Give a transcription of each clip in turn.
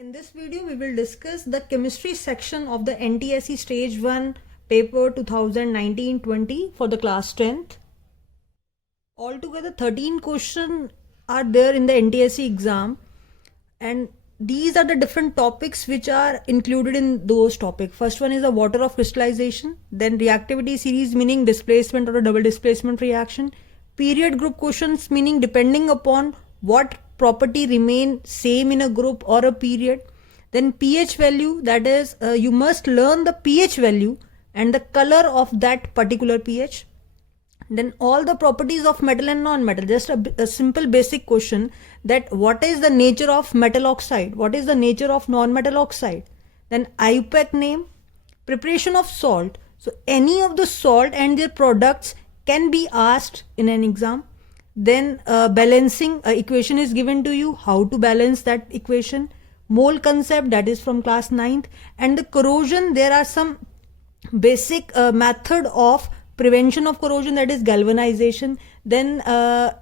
In this video, we will discuss the chemistry section of the NTSE Stage 1 paper 2019-20 for the class 10th. Altogether 13 questions are there in the NTSE exam, and these are the different topics which are included in those topics. First one is the water of crystallization, then reactivity series meaning displacement or a double displacement reaction, period group questions meaning depending upon what property remain same in a group or a period, then pH value, that is you must learn the pH value and the color of that particular pH. Then all the properties of metal and non-metal, just a simple basic question that what is the nature of metal oxide, what is the nature of non-metal oxide, then IUPAC name, preparation of salt. So any of the salt and their products can be asked in an exam. Then balancing equation is given to you, how to balance that equation, mole concept, that is from class 9th, and the corrosion, there are some basic method of prevention of corrosion, that is galvanization. Then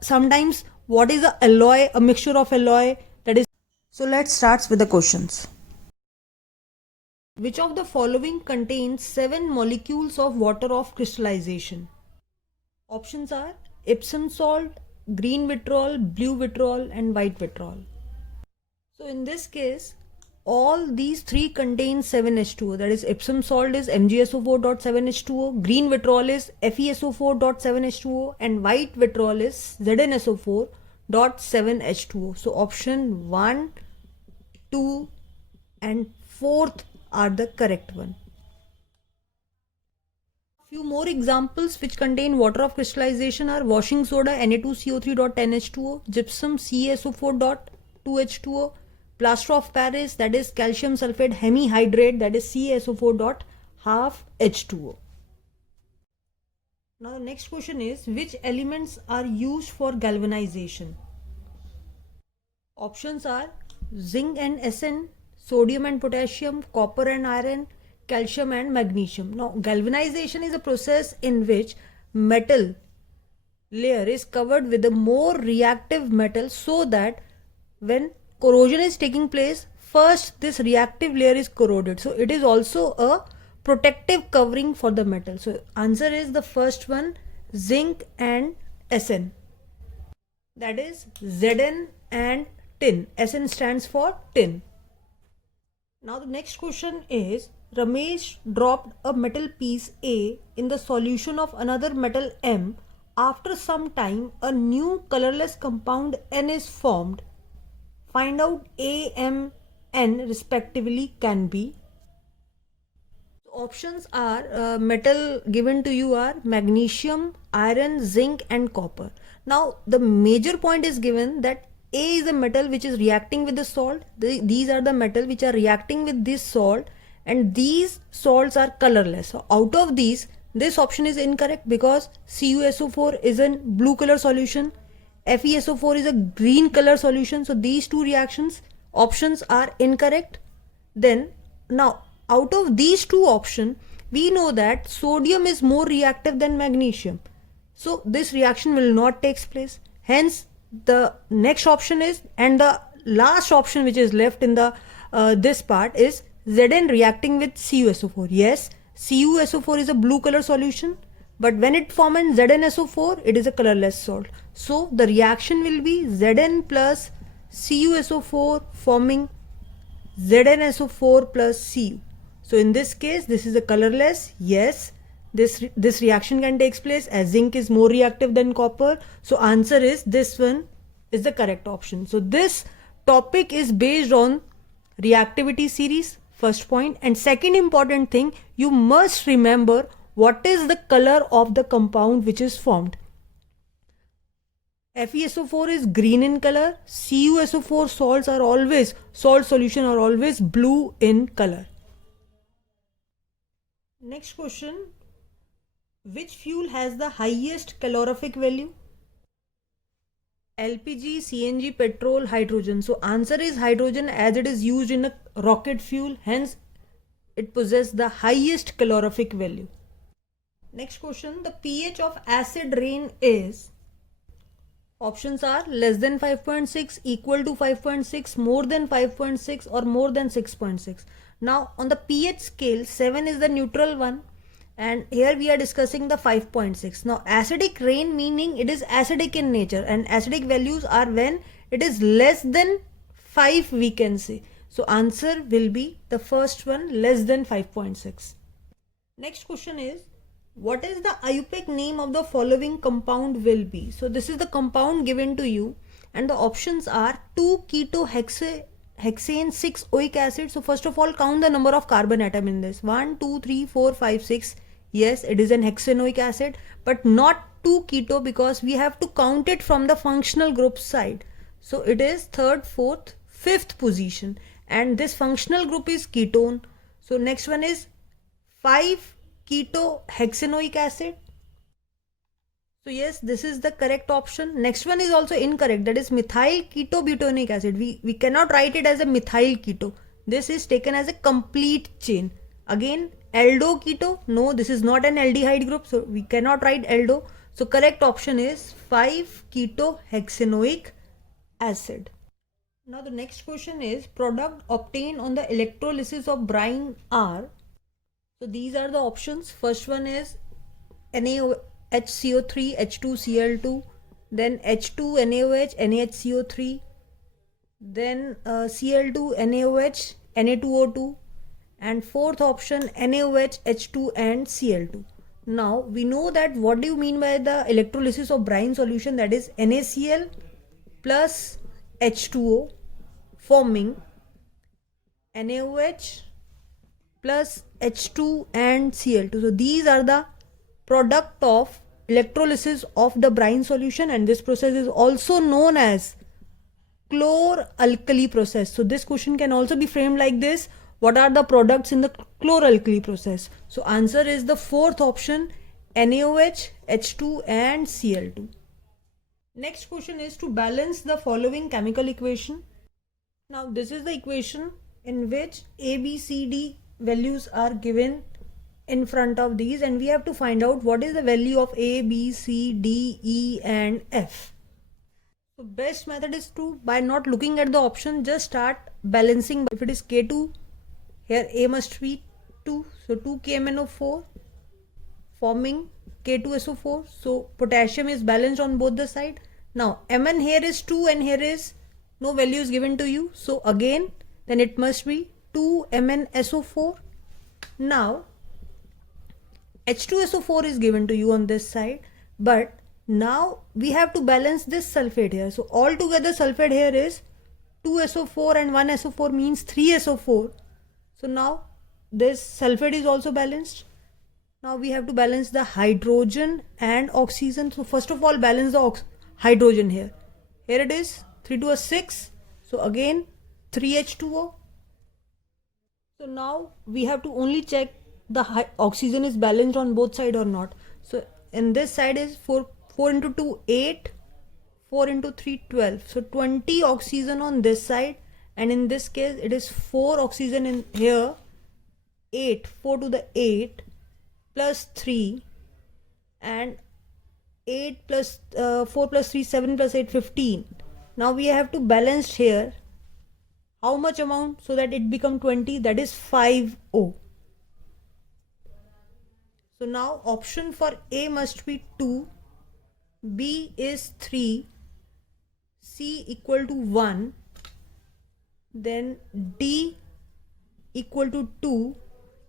sometimes what is a alloy, a mixture of alloy, that is. So let's start with the questions. Which of the following contains 7 molecules of water of crystallization? Options are Epsom salt, green vitriol, blue vitriol and white vitriol. So in this case, all these three contain 7H2O, that is Epsom salt is MgSO4.7H2O, green vitriol is FeSO4.7H2O and white vitriol is ZnSO4.7H2O. So option 1, 2 and 4th are the correct one. Few more examples which contain water of crystallization are washing soda Na2CO3.10H2O, gypsum CaSO4.2H2O, plaster of Paris, that is calcium sulfate hemihydrate, that is CaSO4.12H2O. Now the next question is, which elements are used for galvanization? Options are zinc and Sn, sodium and potassium, copper and iron, calcium and magnesium. Now galvanization is a process in which metal layer is covered with a more reactive metal, so that when corrosion is taking place, first this reactive layer is corroded. So it is also a protective covering for the metal. So answer is the first one, zinc and Sn, that is Zn and tin. Sn stands for tin. Now the next question is, Ramesh dropped a metal piece A in the solution of another metal M. After some time, a new colorless compound N is formed. Find out A, M, N respectively can be. Options are metal given to you are magnesium, iron, zinc and copper. Now the major point is given that A is a metal which is reacting with the salt. These are the metal which are reacting with this salt, and these salts are colorless. So out of these, this option is incorrect because CuSO4 is a blue color solution, FeSO4 is a green color solution. So these two reactions options are incorrect. Then now out of these two options, we know that sodium is more reactive than magnesium. So this reaction will not take place. Hence the next option is, and the last option which is left in the this part is Zn reacting with CuSO4. Yes, CuSO4 is a blue color solution, but when it forms ZnSO4, it is a colorless salt. So the reaction will be Zn plus CuSO4 forming ZnSO4 plus Cu. So in this case, this is a colorless. Yes, this reaction can take place as zinc is more reactive than copper. So answer is this one is the correct option. So this topic is based on reactivity series, first point. And second important thing, you must remember what is the color of the compound which is formed. FeSO4 is green in color. CuSO4 salt solution are always blue in color. Next question, which fuel has the highest calorific value? LPG, CNG, petrol, hydrogen. So answer is hydrogen, as it is used in a rocket fuel, hence it possesses the highest calorific value. Next question, the pH of acid rain is Options are less than 5.6, equal to 5.6, more than 5.6, or more than 6.6. Now on the pH scale, 7 is the neutral one, and here we are discussing the 5.6. Now acidic rain, meaning it is acidic in nature, and acidic values are when it is less than 5, we can say. So answer will be the first one, less than 5.6. Next question is, what is the IUPAC name of the following compound will be? So this is the compound given to you, and the options are 2-keto-hexane 6-oic acid. So first of all, count the number of carbon atom in this. 1, 2, 3, 4, 5, 6. Yes, it is an hexanoic acid, but not 2-keto, because we have to count it from the functional group side. So it is third, fourth, fifth position, and this functional group is ketone. So next one is 5-keto-hexanoic acid. So yes, this is the correct option. Next one is also incorrect, that is methyl ketobutonic acid. We cannot write it as a methyl keto. This is taken as a complete chain. Again, aldo keto, no, this is not an aldehyde group, so we cannot write aldo. So correct option is 5-keto-hexanoic acid. Now the next question is, product obtained on the electrolysis of brine are. So these are the options. First one is NaHCO3 H2Cl2, then H2 NaOH NaHCO3, then Cl2 NaOH Na2O2, and fourth option NaOH H2 and Cl2. Now we know that what do you mean by the electrolysis of brine solution, that is NaCl plus H2O forming NaOH plus H2 and Cl2. So these are the product of electrolysis of the brine solution, and this process is also known as chlor-alkali process. So this question can also be framed like this: what are the products in the chlor-alkali process? So answer is the fourth option, NaOH, H2 and Cl2. Next question is to balance the following chemical equation. Now this is the equation in which A, B, C, D values are given in front of these, and we have to find out what is the value of A, B, C, D, E and F. So best method is to, by not looking at the option, just start balancing. If it is K2, here A must be 2, so 2KMnO4 forming K2SO4. So potassium is balanced on both the side. Now Mn here is 2 and here is no value is given to you, so again then it must be 2MnSO4. Now H2SO4 is given to you on this side, but now we have to balance this sulfate here. So altogether sulfate here is 2SO4 and 1SO4 means 3SO4. So now this sulfate is also balanced. Now we have to balance the hydrogen and oxygen. So first of all, balance the hydrogen here. Here it is 3 to a 6. So again 3H2O. So now we have to only check the oxygen is balanced on both sides or not. So in this side is 4 into 2 8, 4 into 3 12. So 20 oxygen on this side, and in this case it is 4 oxygen in here. 8, 4 to the 8 plus 3, and 8 plus 4 plus 3 7 plus 8 15. Now we have to balance here how much amount so that it become 20, that is 5O. So now option for A must be 2, B is 3, C equal to 1, then D equal to 2,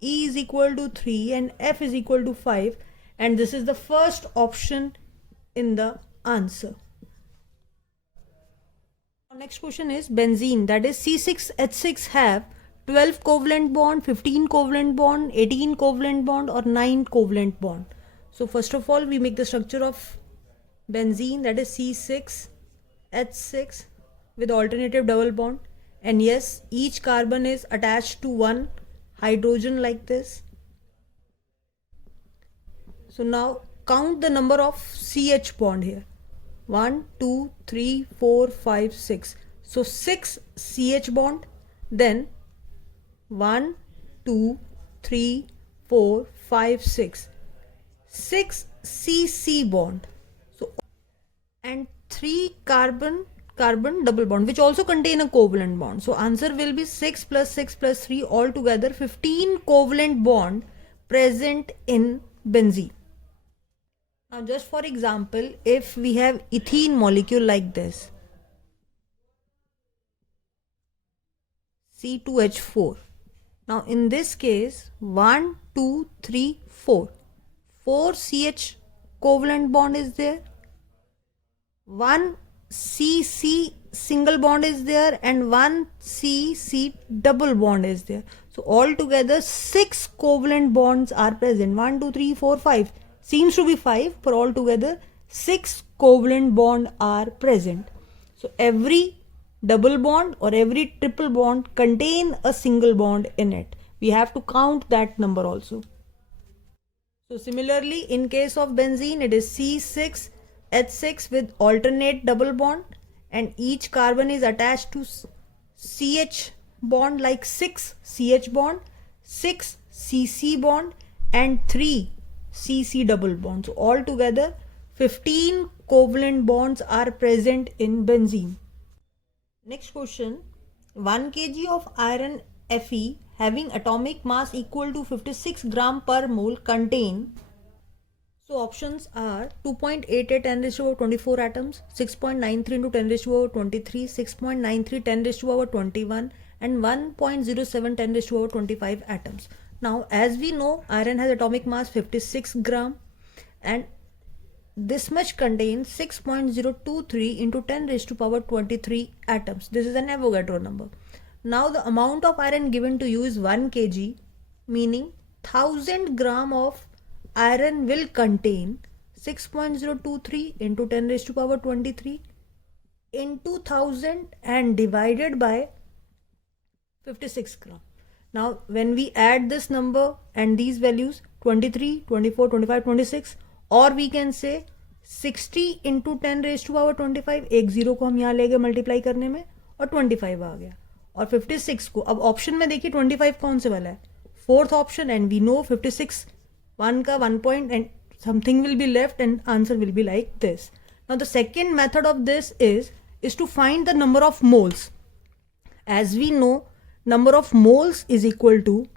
E is equal to 3 and F is equal to 5, and this is the first option in the answer. Next question is benzene, that is C6H6 have 12 covalent bond, 15 covalent bond, 18 covalent bond or 9 covalent bond. So first of all we make the structure of benzene, that is C6H6 with alternative double bond, and yes, each carbon is attached to one hydrogen like this. So now count the number of CH bond here. 1 2 3 4 5 6. So 6 CH bond, then 1 2 3 4 5 6 6 CC bond. So and 3 carbon double bond which also contain a covalent bond. So answer will be 6 plus 6 plus 3, altogether 15 covalent bond present in benzene. Now just for example, if we have ethene molecule like this, C2H4. Now in this case, 1, 2, 3, 4. 4 CH covalent bond is there, 1 CC single bond is there, and 1 CC double bond is there. So altogether 6 covalent bonds are present. 1, 2, 3, 4, 5. Seems to be 5, but altogether 6 covalent bond are present. So every double bond or every triple bond contain a single bond in it. We have to count that number also. So similarly, in case of benzene, it is C6H6 with alternate double bond, and each carbon is attached to CH bond, like 6 CH bond, 6 CC bond, and 3 CC double bond. So altogether 15 covalent bonds are present in benzene. Next question, 1 kg of iron Fe having atomic mass equal to 56 gram per mole contain. So options are 2.88 10 raised to the power 24 atoms, 6.93 into 10 raised to the power 23, 6.93 10 raised to the power 21, and 1.07 10 raised to the power 25 atoms. Now as we know, iron has atomic mass 56 gram, and this much contains 6.023 into 10 raised to the power 23 atoms. This is an Avogadro number. Now the amount of iron given to you is 1 kg, meaning 1000 gram of iron will contain 6.023 into 10 raised to the power 23 into 1000 and divided by 56 gram. Now when we add this number and these values, 23, 24, 25, 26, और we can say 60 into 10 raised to power 25, एक zero को हम यहाँ ले गए multiply करने में और 25 आ गया, और 56 को अब ऑप्शन में देखिए 25 कौन से वाला है, fourth option, and we know 56 1 का 1 point and something will be left and answer will be like this. Now the second method of this is to find the number of moles. As we know, number of moles is equal to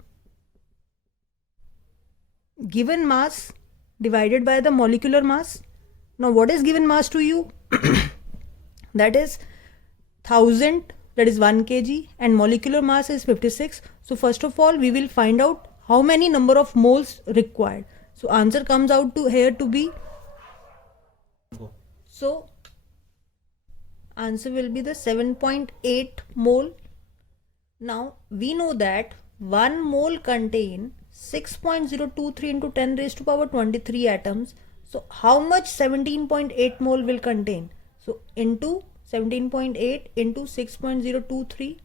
given mass divided by the molecular mass. Now what is given mass to you? That is 1000, that is 1 kg, and molecular mass is 56. So first of all we will find out how many number of moles required. So answer comes out to here to be, so answer will be the 7.8 mole. Now we know that 1 mole contain 6.023 into 10 raised to power 23 atoms. So how much 17.8 mole will contain? So into 17.8 into 6.023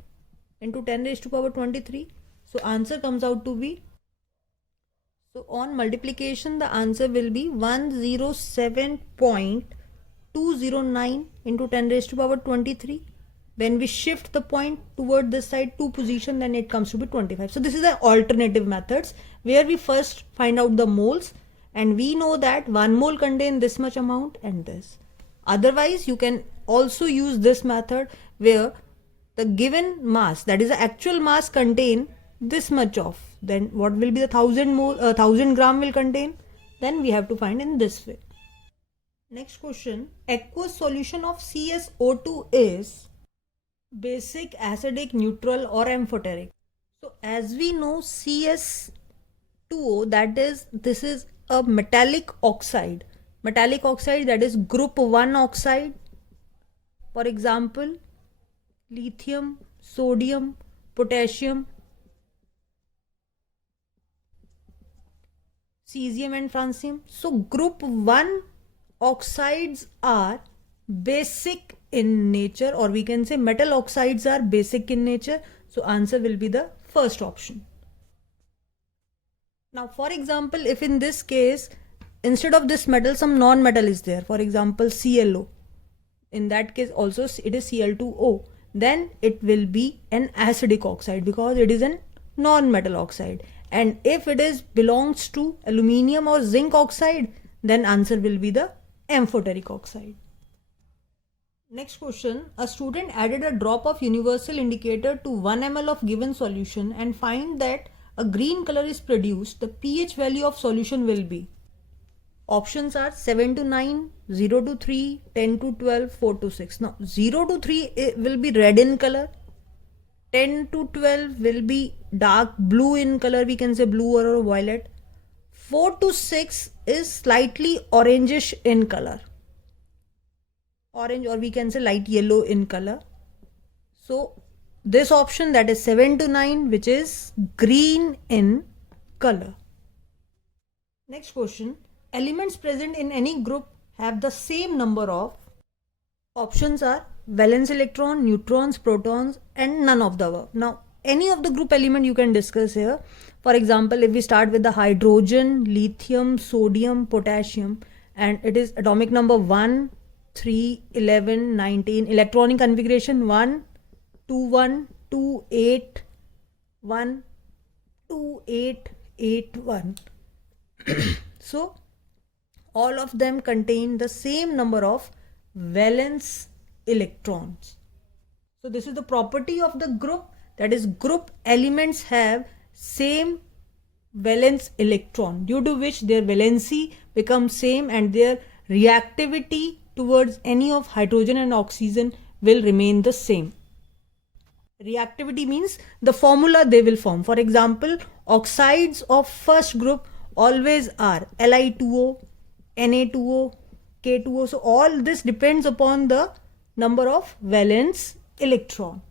into 10 raised to power 23. So answer comes out to be, so on multiplication the answer will be 107.209 into 10 raised to power 23. When we shift the point toward this side 2 position, then it comes to be 25. So this is the alternative methods where we first find out the moles, and we know that 1 mole contain this much amount and this. Otherwise you can also use this method where the given mass, that is the actual mass, contain this much of, then what will be the 1000 gram will contain, then we have to find in this way. Next question, aqueous solution of CSO2 is basic, acidic, neutral or amphoteric. So as we know, CS2O, that is, this is a metallic oxide, that is group 1 oxide. For example, lithium, sodium, potassium, cesium and francium. So group 1 oxides are basic in nature, or we can say metal oxides are basic in nature. So answer will be the first option. Now for example, if in this case instead of this metal some non-metal is there, for example ClO, in that case also it is Cl2O, then it will be an acidic oxide because it is an non-metal oxide. And if it is belongs to aluminium or zinc oxide, then answer will be the amphoteric oxide. Next question. A student added a drop of universal indicator to 1 ml of given solution and find that a green color is produced. The pH value of solution will be. Options are 7 to 9, 0 to 3, 10 to 12, 4 to 6. Now 0 to 3 will be red in color. 10 to 12 will be dark blue in color. We can say blue or violet. 4 to 6 is slightly orangish in color. Orange, or we can say light yellow in color. So this option, that is 7 to 9, which is green in color. Next question. Elements present in any group have the same number of. Options are valence electron, neutrons, protons, and none of the above. Now any of the group element you can discuss here. For example, if we start with the hydrogen, lithium, sodium, potassium, and it is atomic number 1, 3, 11, 19, electronic configuration 1, 2, 1, 2, 8, 1, 2, 8, 8, 1. So all of them contain the same number of valence electrons. So this is the property of the group, that is group elements have same valence electron, due to which their valency becomes same and their reactivity towards any of hydrogen and oxygen will remain the same. Reactivity means the formula they will form. For example, oxides of first group always are Li2O, Na2O, K2O. So all this depends upon the number of valence electron.